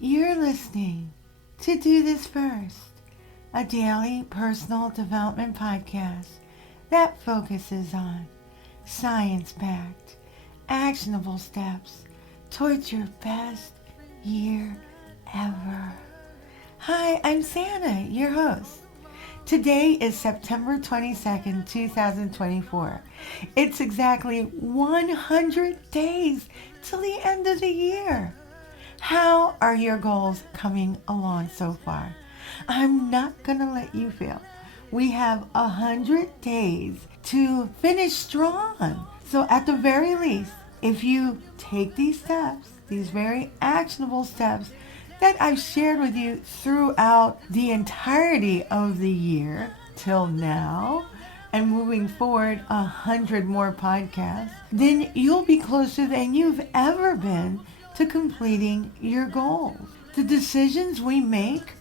You're listening to Do This First, a daily personal development podcast that focuses on science-backed, actionable steps towards your best year ever. Hi, I'm Santa, your host. Today is September 22nd, 2024. It's exactly 100 days till the end of the year. How are your goals coming along so far? I'm not going to let you fail. We have 100 days to finish strong. So at the very least, if you take these steps, these very actionable steps that I've shared with you throughout the entirety of the year till now, and moving forward 100 more podcasts, then you'll be closer than you've ever been to completing your goals. The decisions we make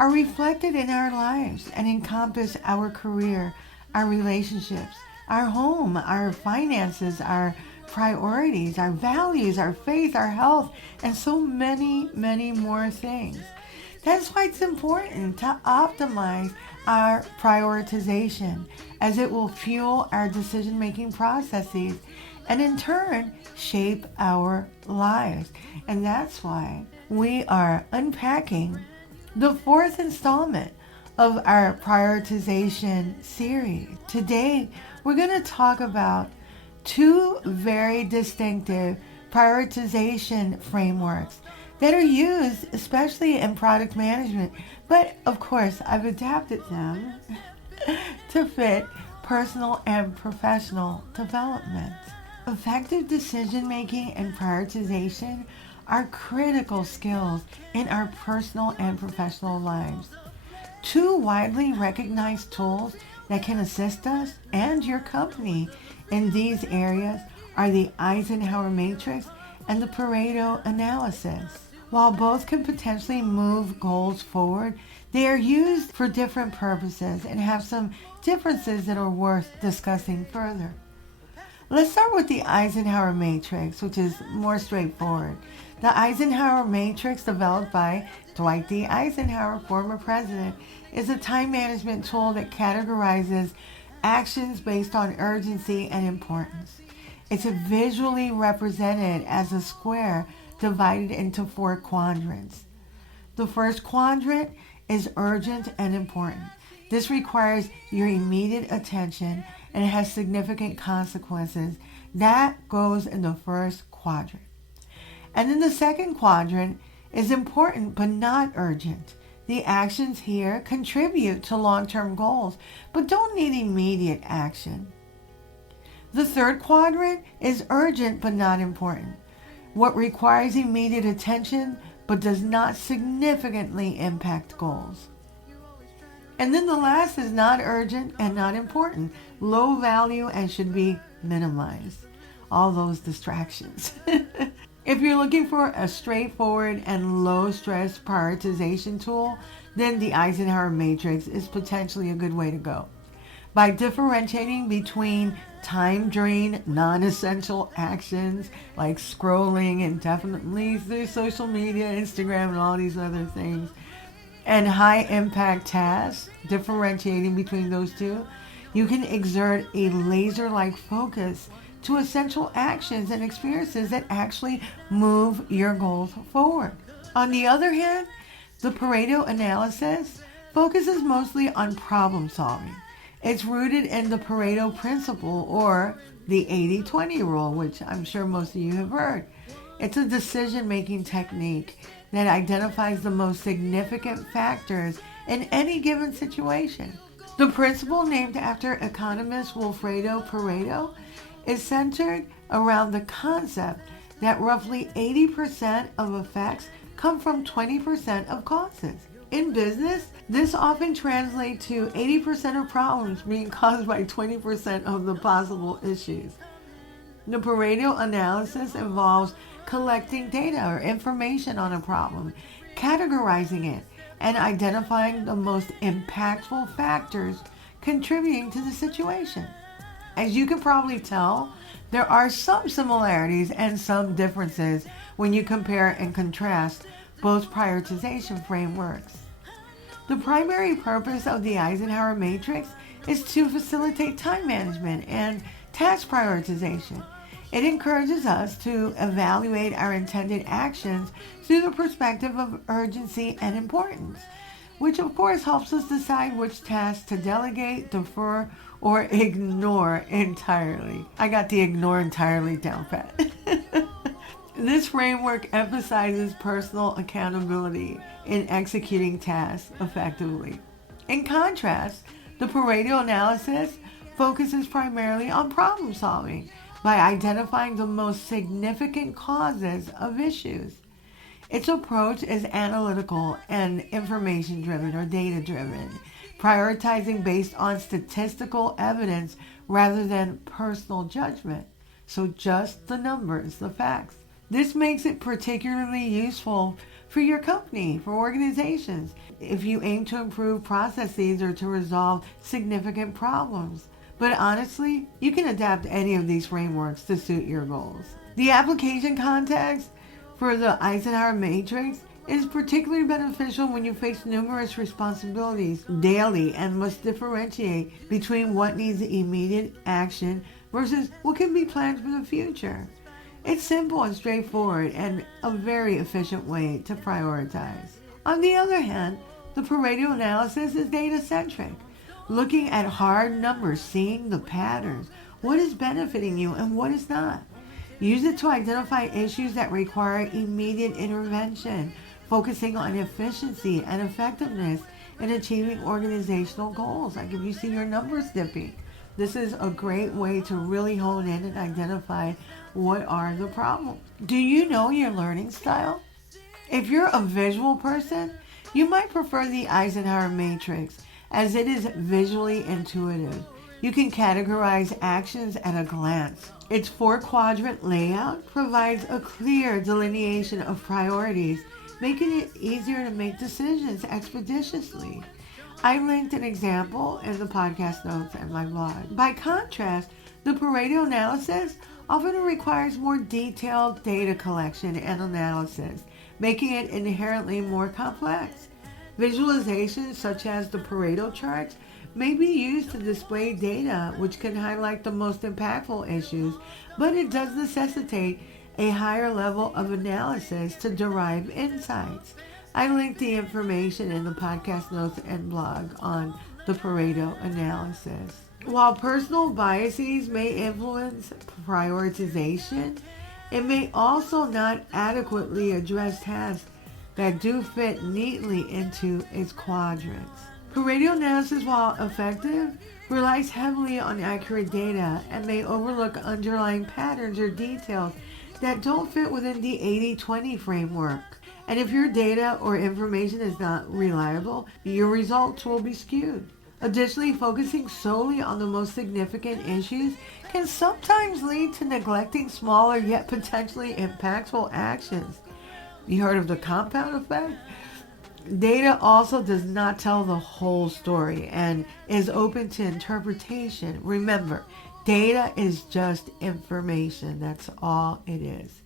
are reflected in our lives and encompass our career, our relationships, our home, our finances, our priorities, our values, our faith, our health, and so many, many more things. That's why it's important to optimize our prioritization, as it will fuel our decision-making processes and in turn shape our lives. And that's why we are unpacking the fourth installment of our prioritization series. Today, we're going to talk about two very distinctive prioritization frameworks that are used especially in product management, but of course I've adapted them to fit personal and professional development. Effective decision making and prioritization are critical skills in our personal and professional lives. Two widely recognized tools that can assist us and your company in these areas are the Eisenhower matrix and the Pareto analysis. While both can potentially move goals forward, they are used for different purposes and have some differences that are worth discussing further. Let's start with the Eisenhower matrix, which is more straightforward. The Eisenhower matrix, developed by Dwight D. Eisenhower, former president, is a time management tool that categorizes actions based on urgency and importance. It's visually represented as a square divided into 4 quadrants. The first quadrant is urgent and important. This requires your immediate attention and it has significant consequences. That goes in the first quadrant. And then the second quadrant is important but not urgent. The actions here contribute to long-term goals but don't need immediate action. The third quadrant is urgent but not important. What requires immediate attention but does not significantly impact goals. And then the last is not urgent and not important, low value and should be minimized. All those distractions. If you're looking for a straightforward and low-stress prioritization tool, then the Eisenhower matrix is potentially a good way to go. By differentiating between time drain, non-essential actions like scrolling indefinitely through social media, Instagram, and all these other things, and high impact tasks, differentiating between those two, you can exert a laser-like focus to essential actions and experiences that actually move your goals forward. On the other hand, the Pareto analysis focuses mostly on problem solving. It's rooted in the Pareto principle, or the 80-20 rule, which I'm sure most of you have heard. It's a decision-making technique that identifies the most significant factors in any given situation. The principle, named after economist Wilfredo Pareto, is centered around the concept that roughly 80% of effects come from 20% of causes. In business, this often translates to 80% of problems being caused by 20% of the possible issues. The Pareto analysis involves collecting data or information on a problem, categorizing it, and identifying the most impactful factors contributing to the situation. As you can probably tell, there are some similarities and some differences when you compare and contrast both prioritization frameworks. The primary purpose of the Eisenhower matrix is to facilitate time management and task prioritization. It encourages us to evaluate our intended actions through the perspective of urgency and importance, which of course helps us decide which tasks to delegate, defer, or ignore entirely. I got the ignore entirely down pat. This framework emphasizes personal accountability in executing tasks effectively. In contrast, the Pareto analysis focuses primarily on problem solving by identifying the most significant causes of issues. Its approach is analytical and information driven or data driven, prioritizing based on statistical evidence rather than personal judgment. So just the numbers, the facts. This makes it particularly useful for your company, for organizations, if you aim to improve processes or to resolve significant problems. But honestly, you can adapt any of these frameworks to suit your goals. The application context for the Eisenhower matrix is particularly beneficial when you face numerous responsibilities daily and must differentiate between what needs immediate action versus what can be planned for the future. It's simple and straightforward and a very efficient way to prioritize. On the other hand, the Pareto analysis is data-centric, looking at hard numbers, seeing the patterns, what is benefiting you and what is not. Use it to identify issues that require immediate intervention, focusing on efficiency and effectiveness in achieving organizational goals. Like if you see your numbers dipping, this is a great way to really hone in and identify what are the problems. Do you know your learning style? If you're a visual person, you might prefer the Eisenhower matrix as it is visually intuitive. You can categorize actions at a glance. Its 4-quadrant layout provides a clear delineation of priorities, making it easier to make decisions expeditiously. I linked an example in the podcast notes and my blog. By contrast, the Pareto analysis often requires more detailed data collection and analysis, making it inherently more complex. Visualizations such as the Pareto charts may be used to display data which can highlight the most impactful issues, but it does necessitate a higher level of analysis to derive insights. I linked the information in the podcast notes and blog on the Pareto analysis. While personal biases may influence prioritization, it may also not adequately address tasks that do fit neatly into its quadrants. Pareto analysis, while effective, relies heavily on accurate data and may overlook underlying patterns or details that don't fit within the 80-20 framework. And if your data or information is not reliable, your results will be skewed. Additionally, focusing solely on the most significant issues can sometimes lead to neglecting smaller yet potentially impactful actions. You heard of the compound effect? Data also does not tell the whole story and is open to interpretation. Remember, data is just information. That's all it is.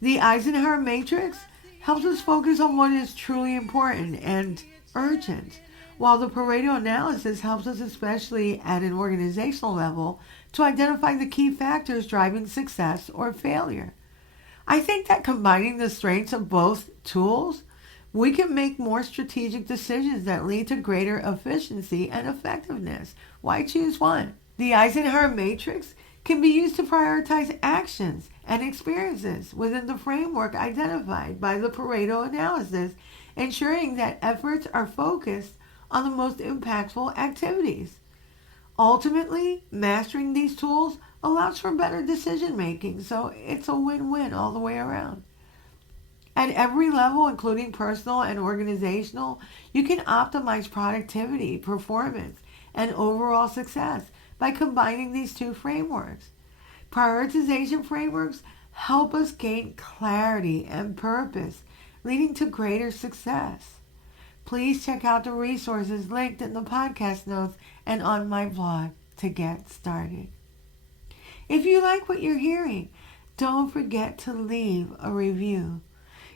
The Eisenhower matrix helps us focus on what is truly important and urgent, while the Pareto analysis helps us, especially at an organizational level, to identify the key factors driving success or failure. I think that combining the strengths of both tools, we can make more strategic decisions that lead to greater efficiency and effectiveness. Why choose one? The Eisenhower matrix can be used to prioritize actions and experiences within the framework identified by the Pareto analysis, ensuring that efforts are focused on the most impactful activities. Ultimately, mastering these tools allows for better decision making, so it's a win-win all the way around. At every level, including personal and organizational, you can optimize productivity, performance, and overall success by combining these two frameworks. Prioritization frameworks help us gain clarity and purpose, leading to greater success. Please check out the resources linked in the podcast notes and on my blog to get started. If you like what you're hearing, don't forget to leave a review.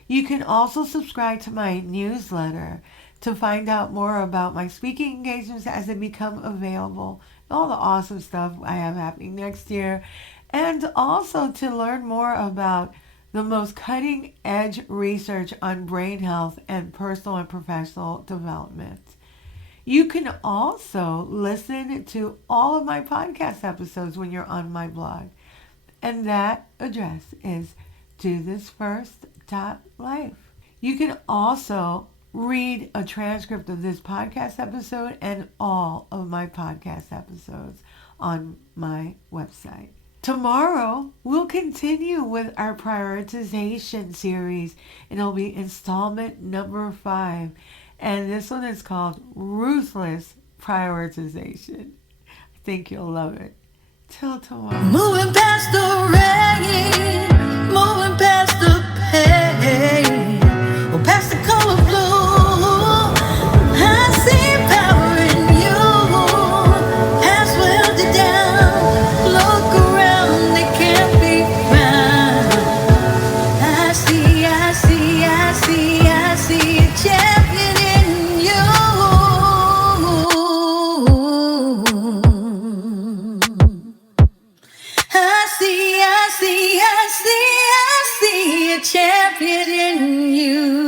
You can also subscribe to my newsletter to find out more about my speaking engagements as they become available, all the awesome stuff I have happening next year, and also to learn more about the most cutting edge research on brain health and personal and professional development. You can also listen to all of my podcast episodes when you're on my blog. And that address is dothisfirst.life. You can also read a transcript of this podcast episode and all of my podcast episodes on my website. Tomorrow, we'll continue with our prioritization series, and it'll be installment number 5. And this one is called Ruthless Prioritization. I think you'll love it. Till tomorrow. Moving past the rain, moving past the pain, or past the color blue. I see power in you. Has willed it down. Look around, it can't be found. I see a champion in you. I see a champion in you.